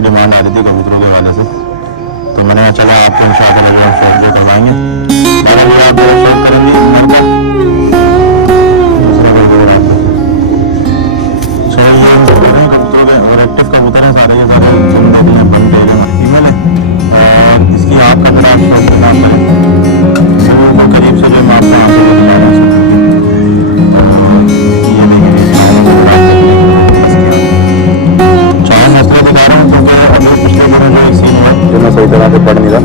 की डिमांड आ रही थी कबूतरों के हवाले से, तो मैंने कहा चलो आपको इंशाअल्लाह शौक जो करवाएंगे। आप शौक करेंगे कबूतरों के और एक्टिव कबूतर हैं सारे, ये सारे देख लें, बनते हैं फीमेल है। और इसकी आँख का जरा शौक नाम करें तो करीब से जो मैं आपको आँखें को दिखा रहा हूँ। मैं सही तरह से पढ़ नहीं रहा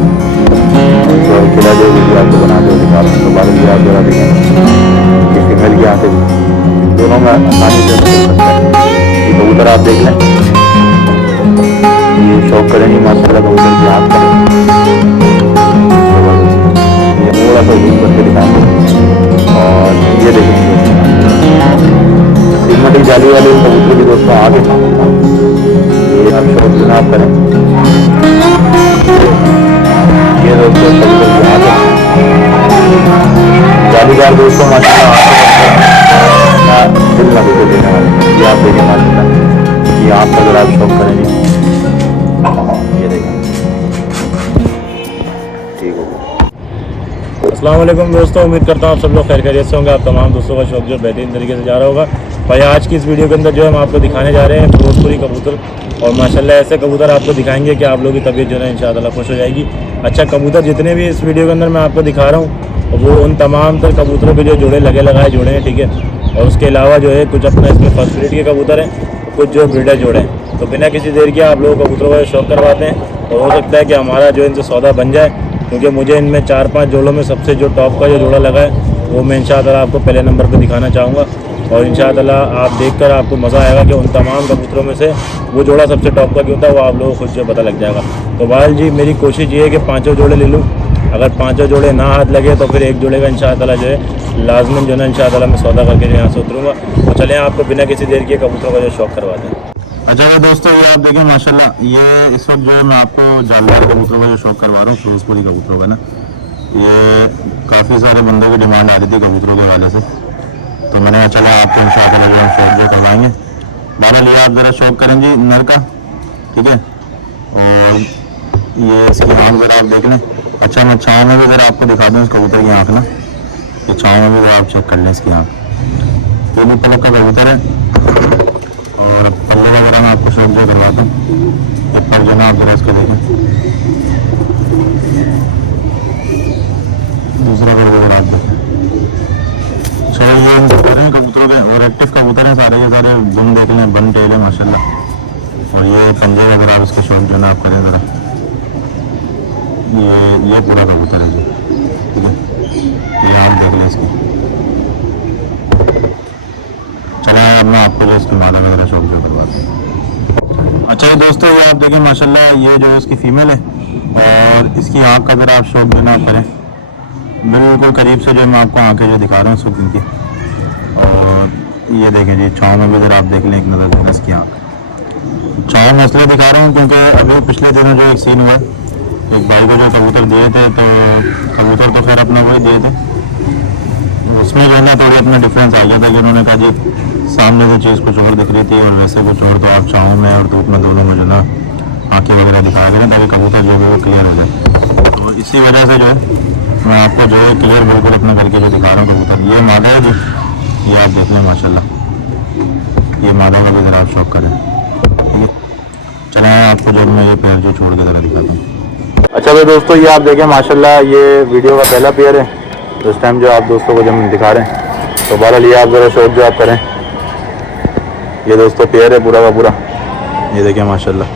तो किला जो वीडियो आपको बना के दिखा रहा हूँ, तो बाद में आप जरा देखें कि फीमेल की आँखें दोनों में आसानी से मिल सकता है। ये कबूतर आप देख लें, ये शौक करेंगे माशाल्लाह कबूतर की आँख करें, ये थोड़ा सा जूम करके दिखाएंगे। और ये देखेंगे सिगमेटिक जाली वाले कबूतर की दोस्तों आगे, ये आप शौक जनाब करें। ये दोस्तों जालीदार दोस्तों माशाल्लाह दिल लगे तो देने वाले, ये आप देखें माशाल्लाह, ये आप अगर आप शौक करेंगे ये देखें ठीक होगा। अस्सलाम वालेकुम दोस्तों, उम्मीद करता हूँ आप सब लोग खैर खैरियत से होंगे। आप तमाम दोस्तों का शौक जो बेहतरीन तरीके से जा रहा होगा। भाई आज की इस वीडियो के अंदर जो है हम आपको दिखाने जा रहे हैं फिरोजपुरी कबूतर, और माशाल्लाह ऐसे कबूतर आपको दिखाएंगे कि आप लोगों की तबीयत जो है इंशाअल्लाह खुश हो जाएगी। अच्छा, कबूतर जितने भी इस वीडियो के अंदर मैं आपको दिखा रहा हूँ वो उन तमाम तर कबूतरों के जो जोड़े लगे लगाए जोड़े हैं, ठीक है। और उसके अलावा जो है कुछ अपना इसमें फर्स्ट ब्रीड के कबूतर हैं, कुछ जो ब्रीडर जोड़े हैं। तो बिना किसी देर के आप लोग कबूतरों का शौक करवाते हैं, और हो सकता है कि हमारा जो इनसे सौदा बन जाए, क्योंकि मुझे इनमें 4-5 जोड़ों में सबसे जो टॉप का जो जोड़ा लगा है वो मैं इंशाअल्लाह आपको पहले नंबर पर दिखाना चाहूँगा। और इंशाअल्लाह आप देखकर आपको मज़ा आएगा कि उन तमाम कबूतरों में से वो जोड़ा सबसे टॉप का क्यों था, वो आप लोगों को खुद जो पता लग जाएगा। तो बाल जी मेरी कोशिश ये है कि 5 जोड़े ले लूँ, अगर 5 जोड़े ना हाथ लगे तो फिर एक जोड़े का इंशाअल्लाह जो है लाजमन जो है इंशाअल्लाह मैं सौदा करके जो यहाँ से उतरूँगा। तो चलें आपको बिना किसी देर के कबूतरों का जो शौक करवाते हैं। अच्छा दोस्तों, ये आप देखें माशाल्लाह, ये इस वक्त जो है मैं आपको जानदार कबूतरों का जो शौक करवा रहा हूँ फिरोजपुरी कबूतरों का ना, ये काफ़ी सारे बंदों की डिमांड आ रही थी कबूतरों के हवाले से, तो मैंने कहा चला आपको इंशाअल्लाह जो शौक जो करवाएंगे। बहरहाल ये आप ज़रा शौक करेंगे नर का, ठीक है। और ये इसकी आँख ज़रा आप देख लें। अच्छा, मैं छाँव में भी ज़रा आपको दिखा दूँ इस कबूतर की आँख ना, ये छाँव में भी ज़रा आप चेक कर लें इसकी आँख। ये भी पलक का कबूतर है, और पल्ले वगैरह मैं आपको शौक जो करवाता हूँ। पर जो ना आप ज़रा इसको देखें, दूसरा कबूतर आप देखें। चलो ये हम कर रहे हैं कबूतरों के, और एक्टिव कबूतर हैं सारे, ये सारे बन देख लें, बन टेल है माशाल्लाह। और ये पंजे वगैरह आप इसका शौक जो ना आप करें ज़रा, ये पूरा कबूतर है जी, ठीक है। ये आप देख लें इसकी। चलो अब मैं आपको जो इसकी मादा वगैरह शौक जो करवाता हूँ। अच्छा ये दोस्तों, ये आप देखें माशाल्लाह, ये जो है इसकी फ़ीमेल है, और इसकी आँख का ज़रा आप शौक जो ना करें, बिल्कुल करीब से जो मैं आपको आँखें जो दिखा रहा हूँ सुख इनकी। और ये देखें जी, छाँव में भी ज़रा आप देख लें, एक नज़र देना इसकी आँख। छाँव में इसलिए दिखा रहा हूँ क्योंकि अभी पिछले दिनों जो एक सीन हुआ, एक भाई को जो कबूतर दिए थे, तो कबूतर तो खैर अपने वही दिए थे, उसमें जो है ना थोड़ा अपना डिफरेंस आ गया था कि उन्होंने कहा जी सामने से चीज़ कुछ और दिख रही थी और वैसे कुछ और, तो आप छाँव में और धूप में दोनों में जो ना आँखें वगैरह दिखाया करें ताकि कबूतर जो है वो क्लियर हो जाए। तो इसी वजह से जो है मैं आपको जो है क्लियर बिल्कुल अपना करके जो दिखा रहा हूँ कबूतर। ये मादा है जी, ये आप देख लें माशाल्लाह, ये मादा का भी ज़रा आप शौक करें, ठीक है। चलें आपको जब मैं ये पैर जो छोड़ के ज़रा दिखाता हूँ। अच्छा भाई दोस्तों, ये आप देखें माशाल्लाह, ये वीडियो का पहला पेयर है तो इस टाइम जो आप दोस्तों को जब हम दिखा रहे हैं, तो बहरहाल ये आप ज़रा शौक जो आप करें। ये दोस्तों पेयर है पूरा का पूरा, ये देखें माशाल्लाह,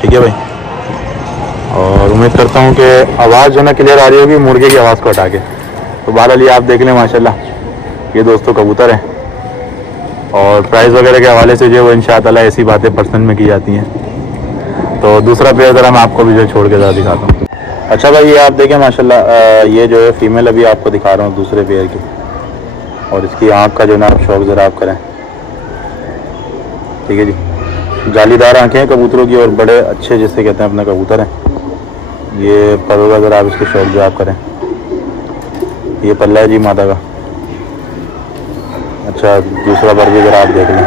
ठीक है भाई। और उम्मीद करता हूँ कि आवाज़ जो ना क्लियर आ रही होगी मुर्गे की आवाज़ को हटा के। तो बहरहाल ये आप देख लें माशाल्लाह, ये दोस्तों कबूतर है। और प्राइस वगैरह के हवाले से जो वो इंशाअल्लाह ऐसी बातें पर्सनल में की जाती हैं। तो दूसरा पेयर ज़रा मैं आपको भी जो छोड़ के ज़रा दिखाता हूँ। अच्छा भाई, ये आप देखें माशाल्लाह, ये जो है फ़ीमेल अभी आपको दिखा रहा हूँ दूसरे पेयर की, और इसकी आँख का जो ना आप शौक ज़रा आप करें, ठीक है जी। जालीदार आँखें हैं कबूतरों की, और बड़े अच्छे जिससे कहते हैं अपने कबूतर हैं। ये पलों का ज़रा आप इसके शौक जो आप करें, ये पल्ला है जी मादा का। अच्छा, दूसरा पर भी ज़रा आप देख लें,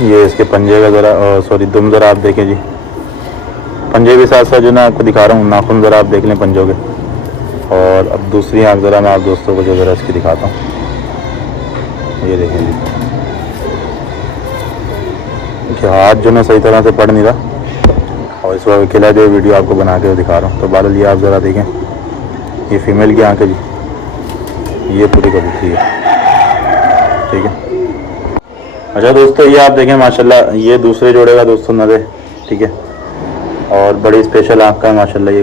ये इसके पंजे का ज़रा सॉरी दुम ज़रा आप देखें जी, पंजे के साथ साथ जो ना आपको दिखा रहा हूँ नाखून ज़रा आप देख लें पंजों के। और अब दूसरी आँख ज़रा मैं आप दोस्तों को जो ज़रा इसकी दिखाता हूँ, ये देखें जी कि हाथ जो ना सही तरह से पड़ नहीं रहा, और इस वक्त अकेला जो वीडियो आपको बना के दिखा रहा हूँ। तो बहरहाल ये आप ज़रा देखें, ये फीमेल की आँख है जी, ये पूरी कबूतरी है, ठीक है। अच्छा दोस्तों ये आप देखें माशाल्लाह, ये दूसरे जोड़े का दोस्तों नर है, ठीक है। और बड़ी स्पेशल आँख का है माशाल्लाह ये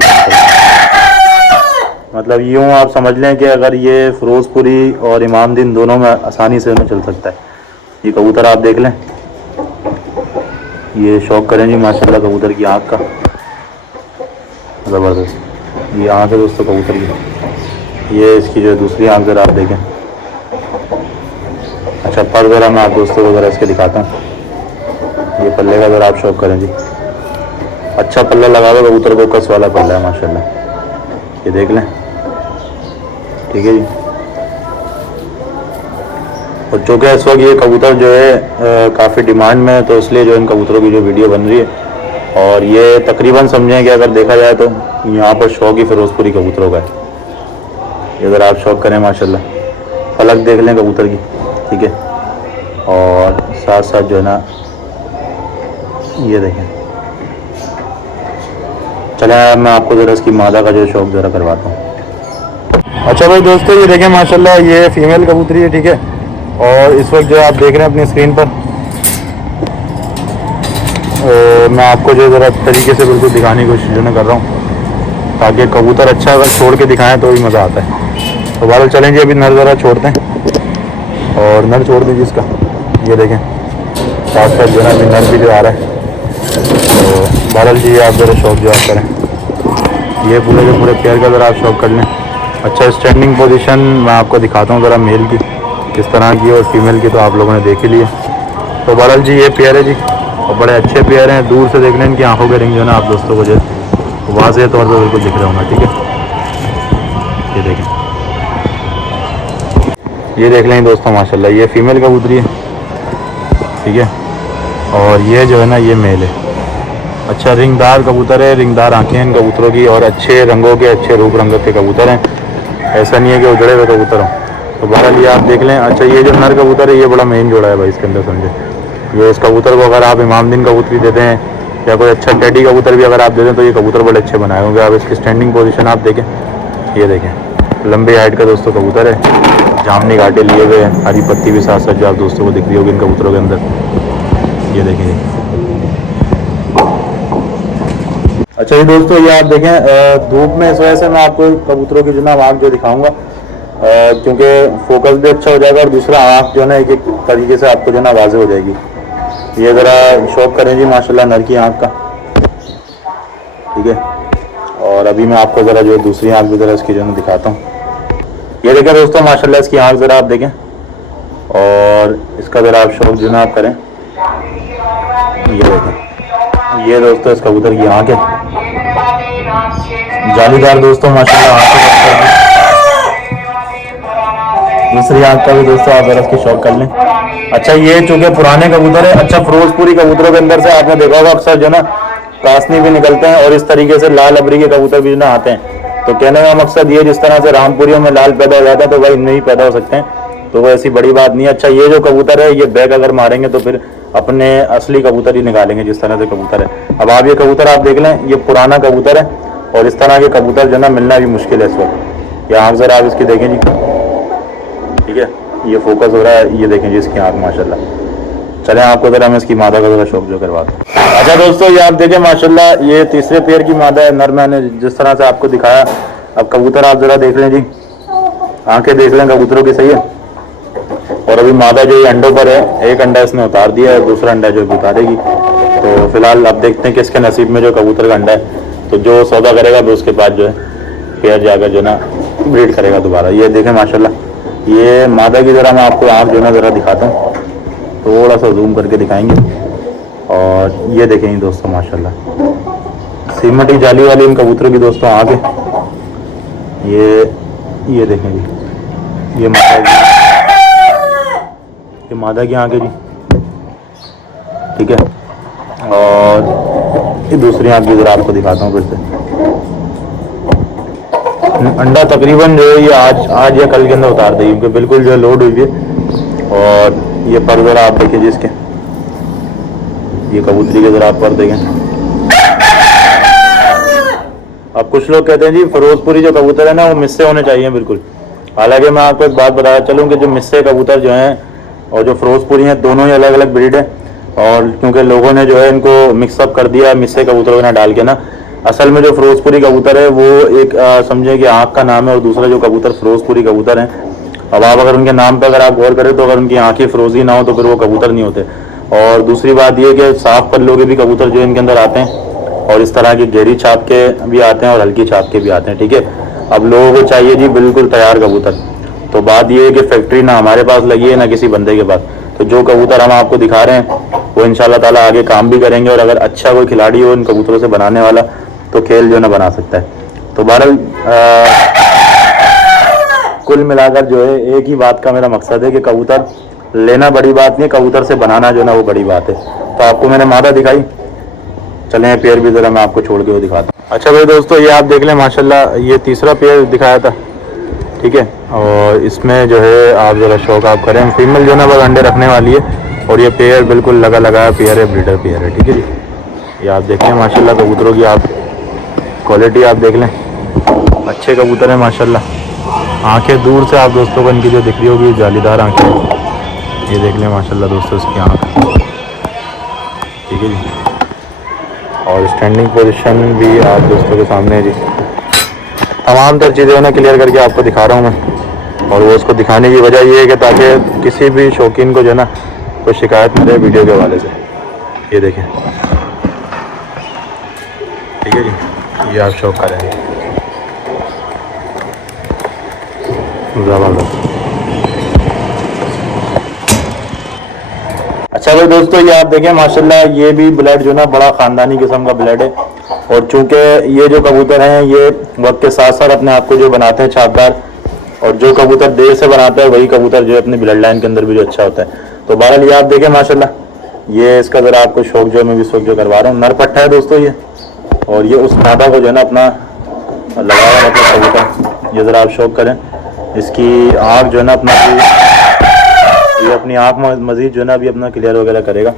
मतलब यूँ आप समझ लें कि अगर ये फ़िरोज़पुरी और इमामदीन दोनों में आसानी से उन्हें चल सकता है। ये कबूतर आप देख लें, ये शौक करें जी माशाल्लाह कबूतर की आँख का, ज़बरदस्त ये आँख है दोस्तों कबूतर की। ये इसकी जो दूसरी आँख ज़रा आप देखें। अच्छा पर ज़रा मैं आप दोस्तों को ज़रा इसके दिखाता हूँ, ये पल्ले का ज़रा आप शौक करें जी, अच्छा पल्ला लगा दो कबूतर को, कस वाला पल्ला है माशाल्लाह, ये देख लें, ठीक है जी। और जो कि इस वक्त ये कबूतर जो है काफ़ी डिमांड में है, तो इसलिए जो इन कबूतरों की जो वीडियो बन रही है। और ये तकरीबन समझें कि अगर देखा जाए तो यहाँ पर शौक ही फ़िरोज़पुरी कबूतरों का है। ये अगर आप शौक करें माशाल्लाह, फलक देख लें कबूतर की, ठीक है। और साथ साथ जो है ना ये देखें, चले मैं आपको ज़रा इसकी मादा का जो शौक ज़रा करवाता हूँ। अच्छा भाई दोस्तों ये देखें माशाल्लाह ये फीमेल कबूतरी है, ठीक है। और इस वक्त जो आप देख रहे हैं अपनी स्क्रीन पर, मैं आपको जो ज़रा तरीके से बिल्कुल दिखाने की कोशिश जो मैं कर रहा हूँ, ताकि कबूतर अच्छा अगर छोड़ के दिखाएं तो ही मज़ा आता है। तो बहरहाल चलें जी, अभी नर ज़रा छोड़ते हैं और नर छोड़ दीजिए इसका, ये देखें साथ साथ जो है अभी नर भी जो आ रहा है। तो बहरहाल जी आप ज़रा शौक जो आप करें, ये पूरे के पूरे पेयर का ज़रा आप शौक कर लें। अच्छा स्टैंडिंग पोजीशन मैं आपको दिखाता हूँ ज़रा मेल की किस तरह की, और फीमेल की तो आप लोगों ने देख ही ली है। तो बहरहाल जी ये पेयर है जी, और बड़े अच्छे पेयर हैं। दूर से देख लें इनकी आंखों के रिंग जो है ना आप दोस्तों को जो वाज़ेह तौर पर बिल्कुल दिख रहा होगा, ठीक है। ये देखें, ये देख लें दोस्तों माशाल्लाह ये फीमेल कबूतरी है, ठीक है। और ये जो है ना ये मेल है। अच्छा रिंगदार कबूतर है, रिंगदार आंखें हैं इन कबूतरों की, और अच्छे रंगों के अच्छे रूप रंगत के कबूतर हैं, ऐसा नहीं है कि उजड़े हुए कबूतर हों। तो बहरहाल ये आप देख लें। अच्छा ये जो नर कबूतर है ये बड़ा मेन जोड़ा है भाई इसके अंदर, समझे। ये इस कबूतर को अगर आप इमामदीन कबूतरी देते हैं या कोई अच्छा टेडी कबूतर भी अगर आप देते हैं तो ये कबूतर बड़े अच्छे बनाए होंगे। आप इसकी स्टैंडिंग पोजीशन आप देखें, ये देखें लंबी हाइट का दोस्तों कबूतर है, जामनी घाटे लिए हुए हैं, हरी पत्ती भी साथ साथ जो आप दोस्तों को दिख रही होगी इन कबूतरों के अंदर, ये देखें। अच्छा ये दोस्तों ये आप देखें धूप में इस वजह से मैं आपको कबूतरों की जो ना आँख जो दिखाऊंगा, क्योंकि फोकस भी अच्छा हो जाएगा, और दूसरा आँख जो है ना एक एक तरीके से आपको जो ना वाज़ेह हो जाएगी। ये ज़रा शौक करें जी माशाल्लाह नर की आँख का, ठीक है। और अभी मैं आपको ज़रा जो दूसरी आँख भी ज़रा इसकी जो है दिखाता हूँ। ये देखें दोस्तों माशाल्लाह इसकी आँख ज़रा आप देखें, और इसका ज़रा आप शौक जो ना आप करें, ये देखें। ये दोस्तों इस कबूतर की आँख है, जालीदार दोस्तों माशाल्लाह आँख है। दूसरी आँख का भी दोस्तों आप ज़रा इसकी शौक कर लें। अच्छा ये चूँकि पुराने कबूतर है, अच्छा फ़िरोज़पुरी कबूतरों के अंदर से आपने देखा होगा अक्सर जो ना कासनी भी निकलते हैं, और इस तरीके से लाल अबरी के कबूतर भी जो ना आते हैं। तो कहने का मकसद ये, जिस तरह से रामपुरियों में लाल पैदा हो जाता है तो भाई इनमें ही पैदा हो सकते हैं, तो वो ऐसी बड़ी बात नहीं है। अच्छा ये जो कबूतर है ये बैग अगर मारेंगे तो फिर अपने असली कबूतर ही निकालेंगे, जिस तरह से कबूतर है। अब आप ये कबूतर आप देख लें, ये पुराना कबूतर है, और इस तरह के कबूतर जो ना मिलना भी मुश्किल है इस वक्त। ये आँख ज़रा आप इसकी देखें जी, ठीक है। ये फोकस हो रहा है, ये देखें जी इसकी आँख माशाल्लाह। चलें आपको ज़रा मैं इसकी मादा का ज़रा शौक जो करवाता हूँ। अच्छा दोस्तों ये आप देखें माशाल्लाह ये तीसरे पेयर की मादा है, नर मैंने जिस तरह से आपको दिखाया। अब कबूतर आप ज़रा देख लें जी, आंखें देख लें कबूतरों की, सही है। और अभी मादा जो ये अंडों पर है, एक अंडा इसने उतार दिया है, दूसरा अंडा जो उतारेगी। तो फिलहाल अब देखते हैं कि इसके नसीब में जो कबूतर का अंडा है, तो जो सौदा करेगा तो उसके बाद जो है पेयर जाकर जो ना ब्रीड करेगा दोबारा। ये देखें माशाल्लाह ये मादा की ज़रा मैं आपको आँख जो ना ज़रा दिखाता हूँ, थोड़ा सा जूम करके दिखाएंगे। और ये देखें दोस्तों माशाल्लाह सीमटी जाली वाली इन कबूतरों की दोस्तों आँख है। ये देखें जी, ये मादा की आँख है जी। ठीक है। और ये दूसरी आँख भी ज़रा आपको दिखाता हूँ फिर से। अंडा तकरीबन जो है ये आज या कल के अंदर उतार देगी, क्योंकि बिल्कुल जो है लोड हुई है। और ये पर ज़रा आप देखिए जी इसके, ये कबूतरी के ज़रा आप पर देखें। अब कुछ लोग कहते हैं जी फिरोजपुरी जो कबूतर है ना वो मिस्से होने चाहिए बिल्कुल। हालांकि मैं आपको एक बात बताना चलूँ कि जो मिस्से कबूतर जो हैं और जो फिरोजपुरी हैं दोनों ही अलग अलग ब्रीड है। और क्योंकि लोगों ने जो है इनको मिक्सअप कर दिया मिस्से कबूतरों के ना डाल के ना, असल में जो फिरोजपुरी कबूतर है वो एक समझे कि आँख का नाम है, और दूसरा जो कबूतर फिरोजपुरी कबूतर हैं। अब आप अगर उनके नाम पर अगर आप गौर करें तो अगर उनकी आँखें फिरोजी ना हो तो फिर वो कबूतर नहीं होते। और दूसरी बात ये कि साफ पल्लों के भी कबूतर जो इनके अंदर आते हैं, और इस तरह की गहरी छाप के भी आते हैं और हल्की छाप के भी आते हैं, ठीक है। अब लोगों को चाहिए जी बिल्कुल तैयार कबूतर। तो बात ये है कि फैक्ट्री ना हमारे पास लगी है ना किसी बंदे के पास, तो जो कबूतर हम आपको दिखा रहे हैं वो इंशाल्लाह ताला आगे काम भी करेंगे। और अगर अच्छा कोई खिलाड़ी हो इन कबूतरों से बनाने वाला तो खेल जो ना बना सकता है। तो बहरहाल कुल मिलाकर जो है एक ही बात का मेरा मकसद है कि कबूतर लेना बड़ी बात नहीं, कबूतर से बनाना जो ना वो बड़ी बात है। तो आपको मैंने मादा दिखाई, चलें पेयर भी ज़रा मैं आपको छोड़ के वो दिखाता हूँ। अच्छा भाई दोस्तों ये आप देख लें माशाल्लाह ये तीसरा पेयर दिखाया था, ठीक है। और इसमें जो है आप ज़रा शौक आप करें, फीमेल जो ना बस अंडे रखने वाली है। और ये पेयर बिल्कुल लगा लगाया पेयर है, ब्रीडर पेयर है, ठीक है जी। ये आप देख लें माशाल्लाह कबूतरों की आप क्वालिटी आप देख लें, अच्छे कबूतर हैं माशाल्लाह। आंखें दूर से आप दोस्तों को इनकी जो दिख रही होगी जालीदार आंखें, ये देख लें माशाल्लाह दोस्तों इसकी आँख, ठीक है जी। और स्टैंडिंग पोजीशन भी आप दोस्तों के सामने है जी। तमाम तर चीज़ें ना क्लियर करके आपको दिखा रहा हूँ मैं। और वो उसको दिखाने की वजह ये है कि ताकि किसी भी शौकीन को जो ना कोई शिकायत मिले वीडियो के हवाले से। ये देखें, ठीक है जी, ये आप शौक करेंगे ज़बरदस्त। अच्छा भाई दोस्तों ये आप देखें माशाल्लाह ये भी ब्लड जो ना बड़ा ख़ानदानी किस्म का ब्लड है। और चूंकि ये जो कबूतर हैं ये वक्त के साथ साथ अपने आप को जो बनाते हैं छापदार, और जो कबूतर देर से बनाता है वही कबूतर जो है अपनी ब्लड लाइन के अंदर भी जो अच्छा होता है। तो बहरहाल ये आप देखें माशाल्लाह ये इसका ज़रा आपको शौक जो मैं भी इस वक्त जो करवा रहा हूँ, नर पट्टा है दोस्तों ये। और ये उस मादा को जो है ना अपना लगा हुआ मतलब कबूतर, ये ज़रा आप शौक करें। इसकी आँख जो है ना अपना ये अपनी आँख मज़ीद जो है ना अभी अपना क्लियर वगैरह करेगा,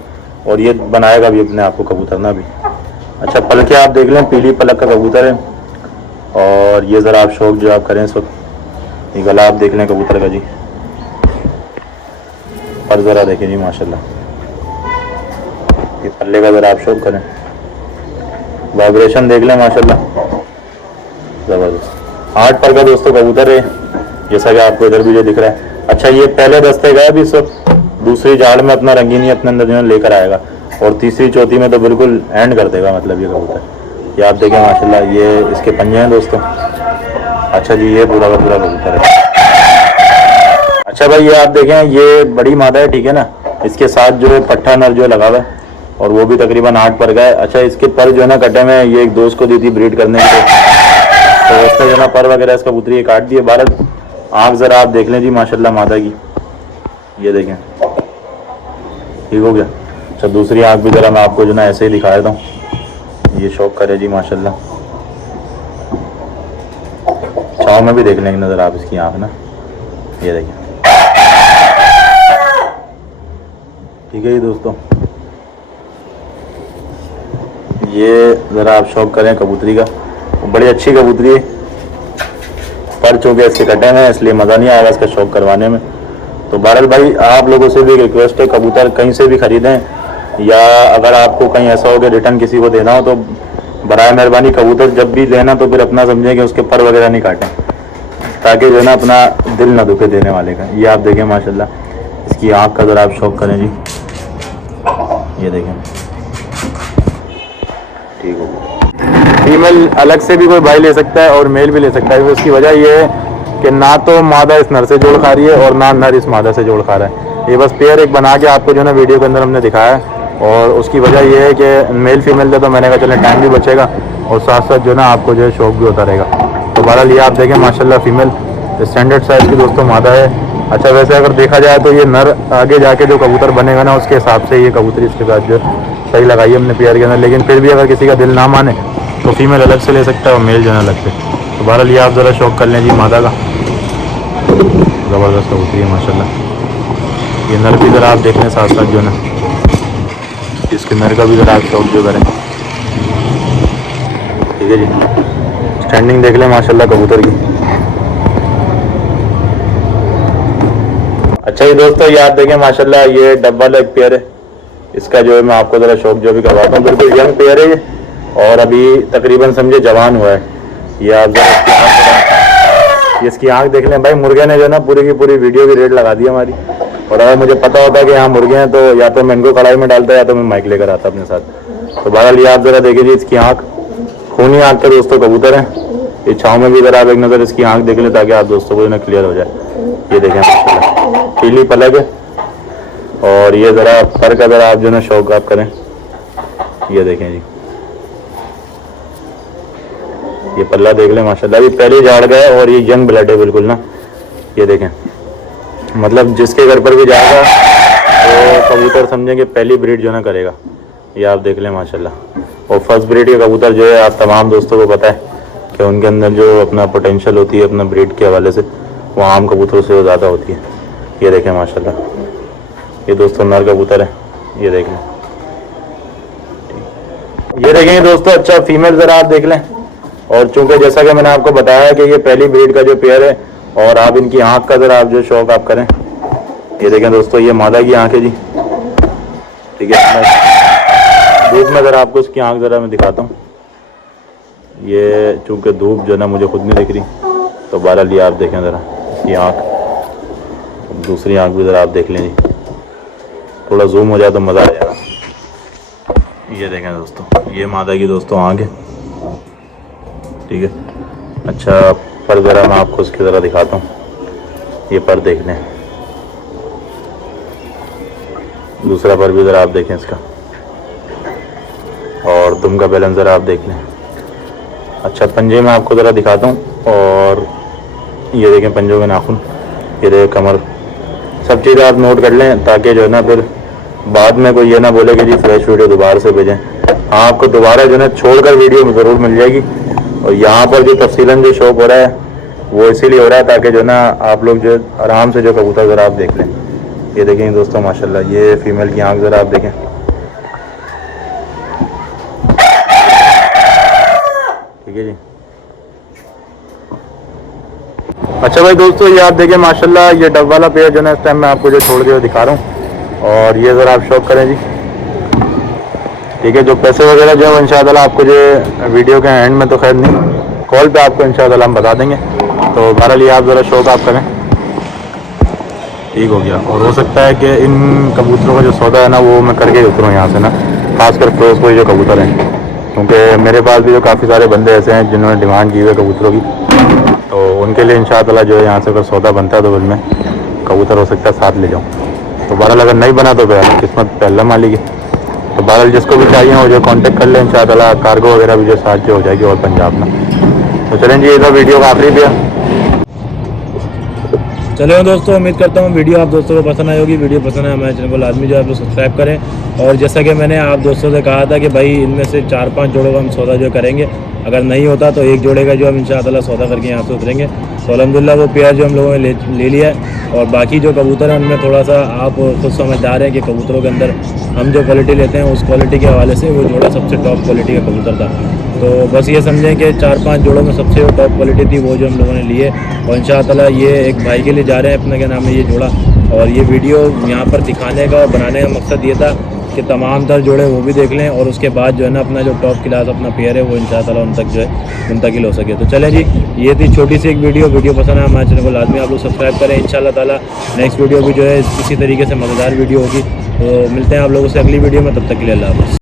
और ये बनाएगा भी अपने आप को कबूतर ना भी। अच्छा पलके आप देख लें, पीली पलक का कबूतर है। और ये ज़रा आप शौक जो आप करें इस वक्त, ये गला आप देख लें कबूतर का जी, पर ज़रा देखें जी माशाल्लाह, ये पल्ले का ज़रा आप शौक करें, वाइब्रेशन देख लें माशाल्लाह ज़बरदस्त। 8 पर का दोस्तों कबूतर है, जैसा कि आपको इधर भी जो दिख रहा है। अच्छा ये पहले दस्ते गए भी सब, दूसरी झाड़ में अपना रंगीनी अपने अंदर जो है लेकर आएगा, और तीसरी चौथी में तो बिल्कुल एंड कर देगा मतलब ये कबूतर। ये आप देखें माशाल्लाह ये इसके पंजे हैं दोस्तों। अच्छा जी ये पूरा का पूरा कबूतर है। अच्छा भाई ये आप देखें ये बड़ी मादा है, ठीक है ना। इसके साथ जो है पट्ठा नर जो लगा हुआ है, और वो भी तकरीबन 8 पर का है। अच्छा इसके पर जो है ना कटे में ये एक दोस्त को दी थी ब्रीड करने के लिए, तो उसने जो है ना पर वगैरह इसका कबूतरी काट दिए। भारत आँख ज़रा आप देख लें जी माशाल्लाह मादा की, ये देखें ठीक हो गया। अच्छा दूसरी आँख भी ज़रा मैं आपको जो ना ऐसे ही दिखा देता हूँ, ये शौक करे जी माशाल्लाह। छाँव में भी देख लेंगे नज़र आप इसकी आँख ना, ये देखें ठीक है जी दोस्तों। ये ज़रा आप शौक करें कबूतरी का, बड़ी अच्छी कबूतरी है, पर चूँकि इसके कटे हैं इसलिए मज़ा नहीं आएगा इसका शौक करवाने में। तो बहरहाल भाई आप लोगों से भी रिक्वेस्ट है, कबूतर कहीं से भी ख़रीदें, या अगर आपको कहीं ऐसा हो कि रिटर्न किसी को देना हो तो बराए मेहरबानी कबूतर जब भी लेना तो फिर अपना समझें कि उसके पर वगैरह नहीं काटें, ताकि जो है ना अपना दिल ना दुखे देने वाले का। ये आप देखें माशाल्लाह इसकी आँख का ज़रा आप शौक करें जी, ये देखें ठीक हो गया। फीमेल अलग से भी कोई भाई ले सकता है और मेल भी ले सकता है। उसकी वजह यह है कि ना तो मादा इस नर से जोड़ खा रही है और ना नर इस मादा से जोड़ खा रहा है। ये बस पेयर एक बना के आपको जो है ना वीडियो के अंदर हमने दिखाया है, और उसकी वजह यह है कि मेल फीमेल दे तो मैंने कहा चलें टाइम भी बचेगा और साथ साथ जो है ना आपको जो है शौक भी होता रहेगा। तो बहरहाल ये आप देखें माशाल्लाह फीमेल स्टैंडर्ड साइज़ की दोस्तों मादा है, अच्छा वैसे अगर देखा जाए तो ये नर आगे जाके जो कबूतर बनेगा ना उसके हिसाब से ये कबूतरी इसके साथ जो सही लगाई हमने पेयर के अंदर, लेकिन फिर भी अगर किसी का दिल ना माने तो फीमेल अलग से ले सकता है और मेल जो है अलग से। तो बहरहाल ये आप ज़रा शौक कर लें जी मादा का, ज़बरदस्त कबूतरी है माशाल्लाह। ये नर भी ज़रा आप देख लें साथ साथ जो है ना, इसके नर का भी ज़रा आप शौक जो करें। ठीक है जी, स्टैंडिंग देख लें माशाल्लाह कबूतर की। अच्छा ये दोस्तों ये आप देखें माशाल्लाह ये डब्बा वाला एक पेयर है, इसका जो है मैं आपको ज़रा शौक जो भी करवाता हूँ। बिल्कुल यंग पेयर है ये और अभी तकरीबन समझे जवान हुआ है। ये आप ज़रा इसकी आँख देख लें भाई। मुर्गे ने जो है ना पूरी की पूरी वीडियो की रेट लगा दी हमारी, और अगर मुझे पता होता कि यहाँ मुर्गे हैं तो या तो मैं इनको कढ़ाई में डालता या तो मैं माइक लेकर आता अपने साथ। तो बहरहाल ये आप ज़रा देखिए जी इसकी आँख, खूनी आँख के दोस्तों कबूतर हैं। ये छाँव में भी ज़रा आप एक नज़र इसकी आँख देख लें ताकि आप दोस्तों को जो ना क्लियर हो जाए। ये देखें माशाल्लाह पीली पलक है, और ये ज़रा पर का ज़रा आप जो ना शौक आप करें। ये देखें जी ये पल्ला देख लें माशाल्लाह, अभी पहले झाड़ गया और ये यंग ब्लड है बिल्कुल ना। ये देखें मतलब जिसके घर पर भी जाएगा तो कबूतर समझें कि पहली ब्रीड जो ना करेगा। ये आप देख लें माशाल्लाह। और फर्स्ट ब्रीड के कबूतर जो है आप तमाम दोस्तों को पता है कि उनके अंदर जो अपना पोटेंशियल होती है अपना ब्रीड के हवाले से वो आम कबूतरों से ज़्यादा होती है। ये देखें माशाल्लाह, ये दोस्तों नर कबूतर है। ये देख लें, ये देखें दोस्तों। अच्छा फीमेल ज़रा आप देख लें। और चूंकि जैसा कि मैंने आपको बताया कि ये पहली ब्रीड का जो पेयर है, और आप इनकी आँख का ज़रा आप जो शौक आप करें। ये देखें दोस्तों ये मादा की आँख है जी। ठीक है, धूप में ज़रा आपको इसकी आँख ज़रा मैं दिखाता हूँ। ये चूँकि धूप जो है ना मुझे खुद नहीं दिख रही, तो बहरहाल ये आप देखें ज़रा इसकी आँख। दूसरी आँख भी ज़रा आप देख लें जी, थोड़ा जूम हो जाए तो मज़ा आ जाएगा। ये देखें दोस्तों ये मादा की दोस्तों आँख है। ठीक है, अच्छा पर ज़रा मैं आपको उसकी ज़रा दिखाता हूँ। ये पर देख लें, दूसरा पर भी ज़रा आप देखें इसका, और दुम का बैलेंस ज़रा आप देख लें। अच्छा पंजे में आपको ज़रा दिखाता हूँ, और ये देखें पंजों के नाखून, ये देखें कमर, सब चीज़ें आप नोट कर लें ताकि जो है ना फिर बाद में कोई ये ना बोले कि जी फ्रेश वीडियो दोबारा से भेजें। हाँ आपको दोबारा जो है ना छोड़कर वीडियो ज़रूर मिल जाएगी। और यहाँ पर जो तफसीलन जो शौक हो रहा है वो इसीलिए हो रहा है ताकि जो ना आप लोग जो आराम से जो कबूतर ज़रा आप देख लें। ये देखें दोस्तों माशाल्लाह ये फीमेल की आँख ज़रा आप देखें। ठीक है जी। अच्छा भाई दोस्तों ये आप देखें माशाल्लाह ये डब वाला पेयर जो है इस टाइम मैं आपको जो छोड़ के दिखा रहा हूँ, और ये ज़रा आप शौक करें जी। ठीक है, जो पैसे वगैरह जो है इंशाअल्लाह आपको जो वीडियो के एंड में तो खैर नहीं, कॉल पे आपको इंशाअल्लाह हम बता देंगे। तो बहरहाल ये आप ज़रा शौक आप करें। ठीक हो गया, और हो सकता है कि इन कबूतरों का जो सौदा है ना वो मैं करके उतरूँ यहाँ से ना, खासकर फिरोज़ कोई जो कबूतर हैं, क्योंकि मेरे पास भी जो काफ़ी सारे बंदे ऐसे हैं जिन्होंने डिमांड की हुई है कबूतरों की, तो उनके लिए इंशाअल्लाह जो है यहाँ से अगर सौदा बनता है तो फिर मैं कबूतर हो सकता है साथ ले जाऊँ। तो बहरहाल अगर नहीं बना तो फिर किस्मत पे अल्लाह मालिक है। तो बहरहाल जिसको भी चाहिए वो जो कांटेक्ट कर लें इंशाअल्लाह, कार्गो वगैरह भी जो साथ जो हो जाएगी और पंजाब में। तो चलें जी, ये था वीडियो का आखिरी पे। चलो दोस्तों, उम्मीद करता हूँ वीडियो आप दोस्तों को पसंद आई होगी। वीडियो पसंद है हमारे चैनल को लाजमी जो है आप लोग सब्सक्राइब करें। और जैसा कि मैंने आप दोस्तों से कहा था कि भाई इनमें से 4-5 जोड़ों का हम सौदा जो करेंगे, अगर नहीं होता तो एक जोड़े का जो हम इंशाअल्लाह सौदा करके यहाँ से उतरेंगे। तो अल्हम्दुलिल्लाह वो पेयर जो हम लोगों ने ले लिया है। और बाकी जो कबूतर हैं उनमें थोड़ा सा आप खुद समझदार हैं कि कबूतरों के अंदर हम जो क्वालिटी लेते हैं उस क्वालिटी के हवाले से वो जोड़ा सबसे टॉप क्वालिटी का कबूतर था। तो बस ये समझें कि 4-5 जोड़ों में सबसे टॉप क्वालिटी थी वो जो हम लोगों ने लिए। और इंशाअल्लाह ये एक भाई के लिए जा रहे हैं, अपने क्या नाम है ये जोड़ा। और ये वीडियो यहाँ पर दिखाने का और बनाने का मकसद ये था कि तमाम तर जोड़े वो भी देख लें, और उसके बाद जो है ना अपना जो टॉप क्लास अपना पेयर है वो इंशाअल्लाह उन तक जो है मुंतकिल हो सके। तो चलें जी, ये थी छोटी सी एक वीडियो पसंद है हमारे चैनल को लाजमी आप लोग सब्सक्राइब करें। इंशाअल्लाह ताला नेक्स्ट वीडियो भी जो है इसी तरीके से मज़ेदार वीडियो होगी। तो मिलते हैं आप लोगों से अगली वीडियो में, तब तक के लिए अल्लाह हाफ़िज़।